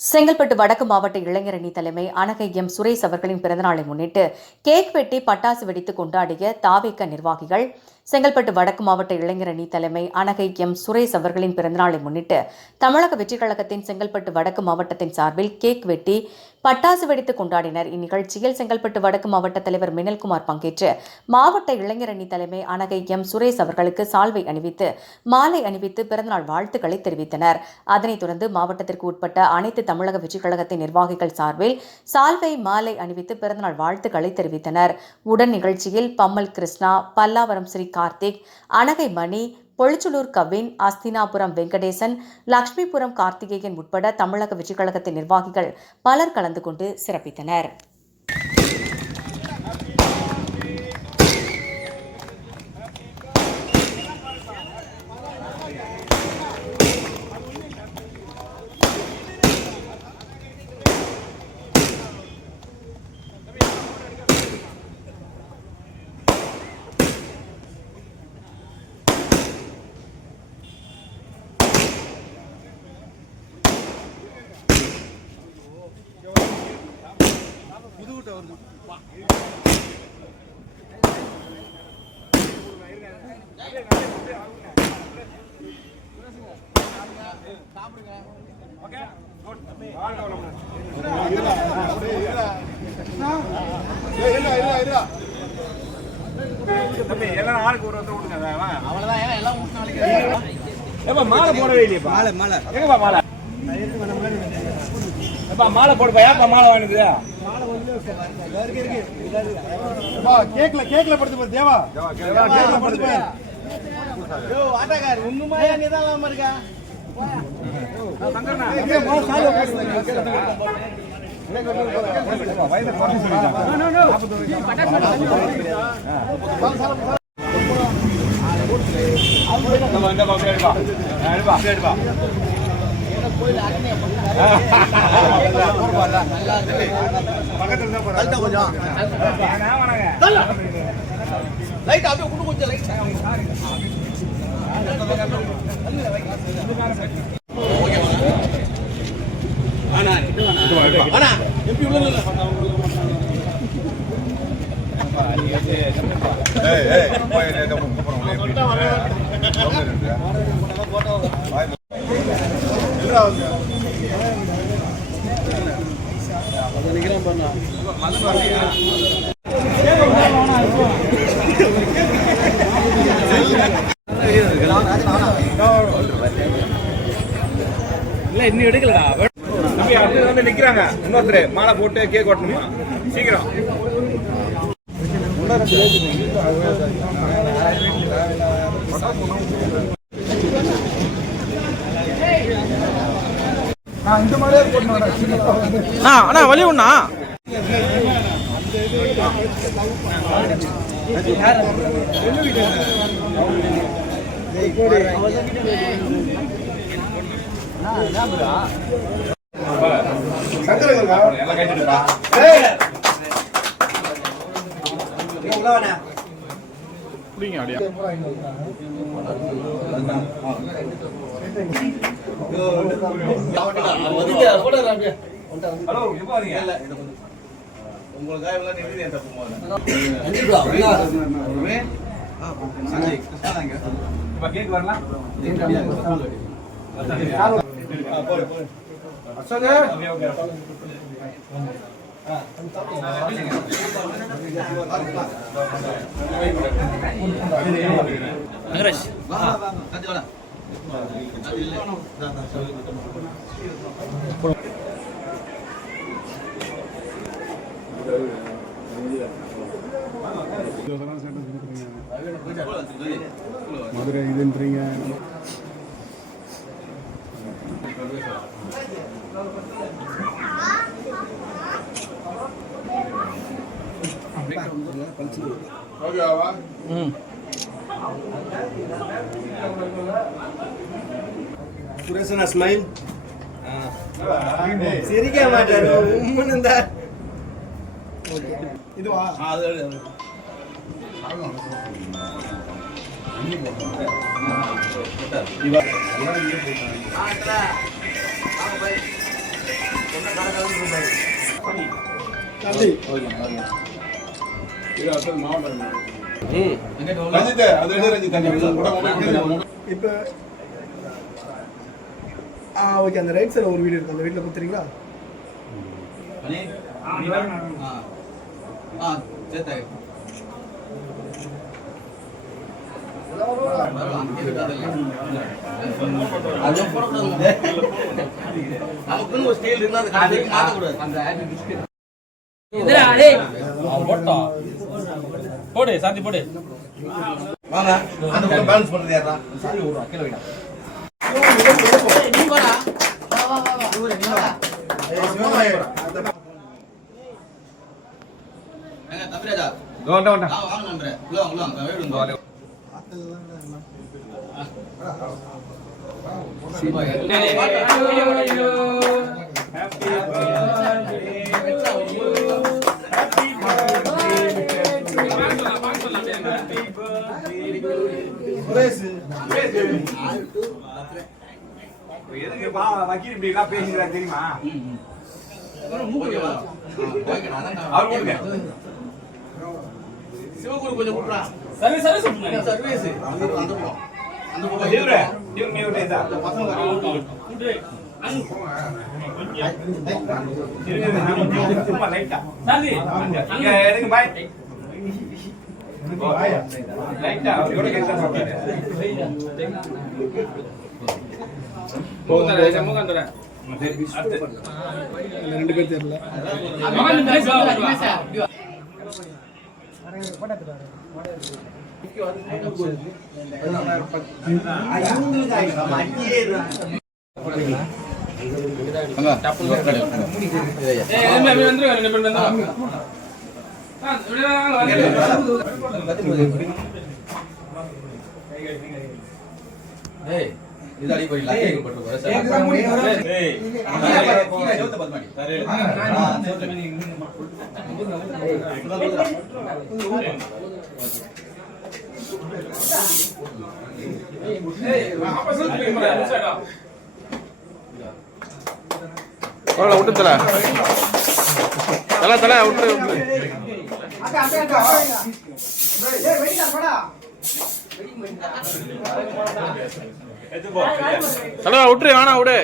செங்கல்பட்டு வடக்கு மாவட்ட இளைஞரணி தலைமை அனகை எம். சுரேஷ் அவர்களின் பிறந்தநாளை முன்னிட்டு கேக் வெட்டி பட்டாசு வெடித்து கொண்டாடிய தாவேக்க நிர்வாகிகள் செங்கல்பட்டு வடக்கு மாவட்ட இளைஞரணி தலைமை அனகை எம். சுரேஷ் அவர்களின் பிறந்தநாளை முன்னிட்டு தமிழக வெற்றிக் கழகத்தின் செங்கல்பட்டு வடக்கு மாவட்டத்தின் சார்பில் கேக் வெட்டி பட்டாசு வெடித்து கொண்டாடினர். இந்நிகழ்ச்சியில் செங்கல்பட்டு வடக்கு மாவட்ட தலைவர் மினல்குமார் பங்கேற்று மாவட்ட இளைஞரணி தலைமை அனகை எம். சுரேஷ் அவர்களுக்கு சால்வை அணிவித்து மாலை அணிவித்து பிறந்தநாள் வாழ்த்துக்களை தெரிவித்தனர். அதனைத் தொடர்ந்து மாவட்டத்திற்கு உட்பட்ட அனைத்து தமிழக வெற்றிக் கழகத்தின் நிர்வாகிகள் சார்பில் சால்வை மாலை அணிவித்து பிறந்தநாள் வாழ்த்துக்களை தெரிவித்தனர். உடன் நிகழ்ச்சியில் பம்மல் கிருஷ்ணா பல்லாவரம் ஸ்ரீ கார்த்திக் அனகை மணி பொழிச்சுலூர் கவின் அஸ்தினாபுரம் வெங்கடேசன் லக்ஷ்மிபுரம் கார்த்திகேயன் உட்பட தமிழக வெற்றிக்கழகத்தின் நிர்வாகிகள் பலர் கலந்து கொண்டு சிறப்பித்தனர். எல்லாம் ஆளுக்கு ஒரு ஒருத்தர் கொடுங்க, அதான். ஏப்பா, மாலை போடவே இல்லையேப்பா. எங்கப்பா மாலை? ஏப்பா, மாலை போடுப்பா, ஏப்பா மாலை வாங்கினது? கேக்ல கேக்ல படுத்து பாரு தேவா. கேக்ல படுத்து பாரு. போடுங்க இந்தப்பா, இந்தப்பா, அப்படியே எடுப்பா. ஆ, எடுப்பா, அப்படியே எடுப்பா. பக்கத்துல இருந்தா போதும். வேணாம், இன்னும் தம்பி, அடுத்தது வந்து நிக்கிறாங்க. இன்னொருத்தர் மாலை போட்டு கேக் ஓட்டணுமா சீக்கிரம். இந்த போட்டு அண்ணா. வழி ஒண்ணா? எல்லாம் கேட்டுப்பா ஹலோ எப்போ நகராஜ். மதுரை இதுன்றீங்க சுரேசனா ஸ்மைல் சிரிக்க மாட்டாரு உம்முன்னு இருந்தா இதுவா தள்ளி இப்போ ஆ ஓகே அந்த ரைட் சைடில் ஒரு வீடு இருக்கு. அந்த வீட்டில் கொடுத்துறீங்களா நமக்குன்னு ஒரு ஸ்டைல் இருந்தா அந்த கடைசி போடு சாந்தி போடு. வாங்க. அந்த பேலன்ஸ் பண்றது யாரா சாரி விடுறா கீழே வைடா. ஏங்க தம்பிராஜா வேண்டாம் வேண்டாம் வாங்க வாங்க நம்புறேன் உள்ள உள்ள வாங்க. வீடு வந்து எதுக்கு பா வக்கீல் இப்படி எல்லாம் தெரியுமா? ஓகேவா? ஓகேடா அவர் கொடுங்க சிவகுரு கொஞ்சம் கூப்பிடா சரி சரி சொல்லுங்க சர்வீஸ் அந்த அந்த பக்கம். அந்த பக்கம். இவரு இவரு நீ விட்டு இதா பசங்க வராங்க. சும்மா லைட்டா இங்க எடுங்க பாய் லைட்டா இவரு கேட்டா ரெண்டு பேர் தெரியல. ஏய் இது அடி போய் லாக்கி போட்டு வர சார் ஏய் கீழே செவுத்த பாத்து மாடி சரி ஆ செவுத்த விட்டு தல. தல தல விட்டு ப்ரோ பஸ் நான் விட்டுரு வேணா விடு.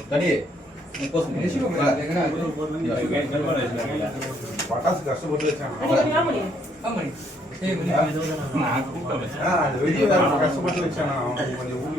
போஸ் பட்டாசு கஷ்டப்பட்டு வச்சான் வெளியே கஷ்டப்பட்டு வச்சான் அவன் கொஞ்சம் ஊழி